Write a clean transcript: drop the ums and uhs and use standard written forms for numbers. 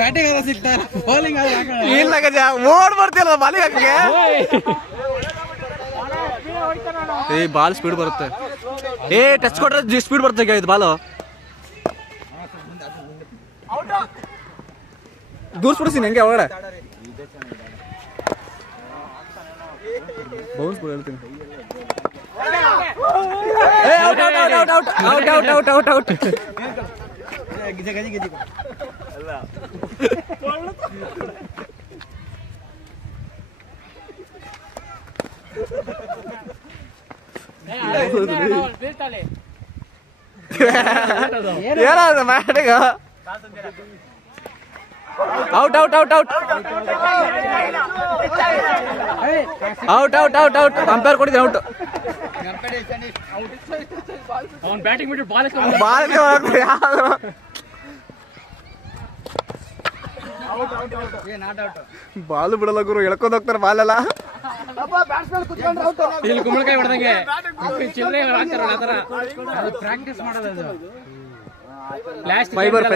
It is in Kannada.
ಬ್ಯಾಟಿಂಗ್ ಸಿಗ್ತಾರೆ ಬೌಲಿಂಗ್ ಇಲ್ಲ ಗಜ ಓಡ್ ಬರ್ತಿಲ್ಲ ಬಾಲಿಂಗ್ ಹಾಕಕ್ಕೆ. ಏ ಬಾಲ್ ಸ್ಪೀಡ್ ಬರುತ್ತೆ. ಏ ಟಚ್ ಕೊಟ್ರೆ ಸ್ಪೀಡ್ ಬರುತ್ತೆ ಇದು ಬಾಲು. ದೂರ್ಸ್ಬಿಡಿಸಿ ನಂಗೆ ಒಳಗಡೆ ಬೌನ್ಸ್ ಬಿಡು ಹೇಳ್ತೀನಿ. Out out out out out out out out out out. ಏನಾದ ಮ್ಯಾಟಿಗ out out out out out out out out umpire ಕೊಟ್ಟಿದ್ದೆ ಔಟ್. ಬ್ಯಾಟಿಂಗ್ ಬಿಟ್ಟು ಬಾಲ್ ಬಿಡಲ್ಲ ಗುರು, ಎಳ್ಕೊಂಡ್ ಹೋಗ್ತಾರೆ ಬಾಲೆಲ್ಲ. ಇಲ್ಲಿ ಕುಂಬಳಕಾಯಿ ಹೊಡೆದಂಗೆ ಚಿಲ್ಲರೆ ಹಾಕ್ತಾರಲ್ಲ ಆ ಥರ ಪ್ರಾಕ್ಟೀಸ್ ಮಾಡೋದು. ಫೈಬರ್